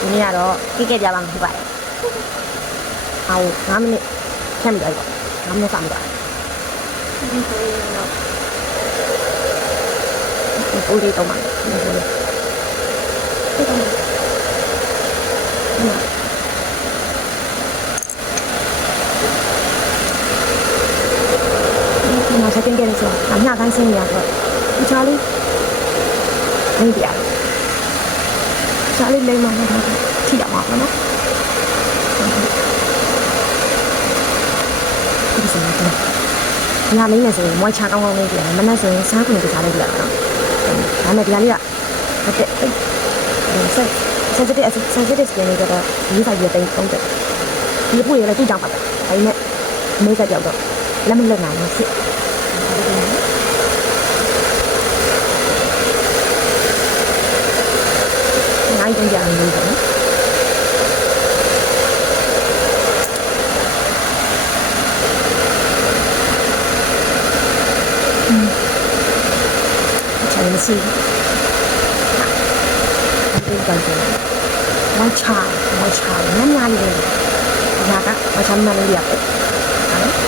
ဒီနေ့ကတော့ကိကဲပြပါမှာဖြစ်ပါတယ်အော်9မိနစ်ဖြတ်မိသွားပြီပေါ့9မိနစ်စာမိသွားတယ်ဒီဆိုရင်တော့ပူလေးတော့မှာဒီလိုလေးဒီတော့မှာဒီမှာစတင်ကြတယ်ဆိုအမြတိုင်းဆင်းနေရတော့ ဒီချာလေးနေပြရတယ်ချာလေးလိမ့်မှလည်းထိရမှာပေါ့နော်ဒီစနေတော့ညမင်းနဲ့ဆိုရင်မွိုင်းချကောင်းကောင်းလေးပြရတယ်မနက်ဆိုရင်စားခွင့်ကြစားလေးပြရတာနော်ဒါပေမဲ့ဒီကလေးကမတက်ဆက် sensitive sensitive skin တွေကတော့ဒီဆိုင်ရတိန်သုံးတယ်ဒီအပွေလည်းသူ့ကြောင့်ပါပဲဒါပေမဲ့မေးကကြောက်တော့လက်မလွတ်နိုင်ဘူးဖြစ် နိုင်ကြကြလို့ပေါ့နော်ချင်စီဒီကောင်ကဝါချာဝါချာနမ်းများလေးလေဒါကဝါချာနမ်းလေးရပဲဟုတ်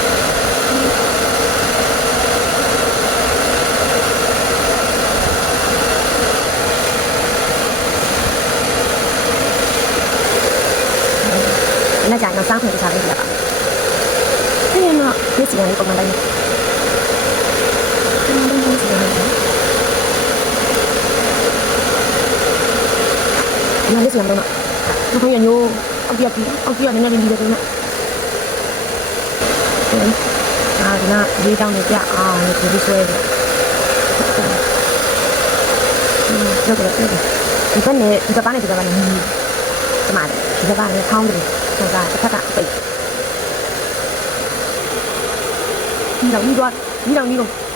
လက်ကြိုင်တော့စားခွင့်စားလေးပြပါဒီနော်ဒီစီရင်ပုံမှန်တိုင်းဒီလိုစီရင်နားလေးစီရင်တော့ဘယ်လိုရညိုအောက်ပြပြအောက်ပြနည်းနည်းလေးပြီးတယ်နော်အာဒီနာဒီတောင်းနေပြအောင်ဒီလိုဆွဲတယ်ဟုတ်တယ်ဟုတ်တယ်ဒီဘက်နဲ့ဒီဘက်ကနေဒီဘက်ကနေနီးဒီမှာဒီ ဘက်ကနေခေါင်းတယ်ဆိုတာတစ်ခါကပိတ်ဒီ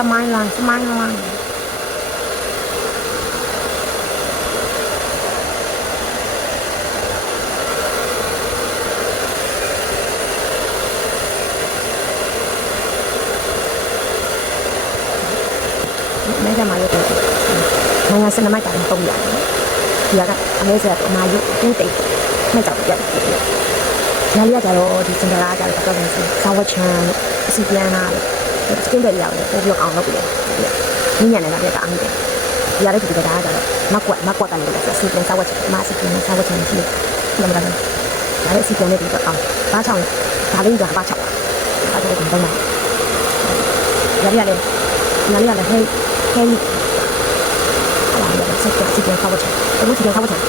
Smile, smile. ไม่ได้มาเยอะเลยมานยังสนมาจับตรงอย่างอย่างอันนี้จะมายุที่ติดไม่จับอย่างนั่เรียกจะโที่จันดาราจันตะกันสิสาวชาสิยานาเลย ယ်ပို့ပြီးအောင်လုပ်ပြီးတယ်ညညနေတာပြတာအမိတယ်ဒီရတဲ့ဒီကဒါကတော့မကွက်မကွက်ကလည်းဆိုစီပြန်ဆောင်းဝချမ်းမစီပြန်ဆောင်းဝချမ်းရှိတယ်နမကတော့ဒါလည်းစီပြန်နေပြီးတော့အောင်ဘာချောင်းဒါလေးကဘာချောင်းအဲ့ဒါကိုတော့မှာရရလေညာလေးကလည်းဟဲဟဲအဲ့ဒါလည်းစက်စီပြန်ဆောင်းဝချမ်းအခုစီပြန်ဆောင်းဝချမ်း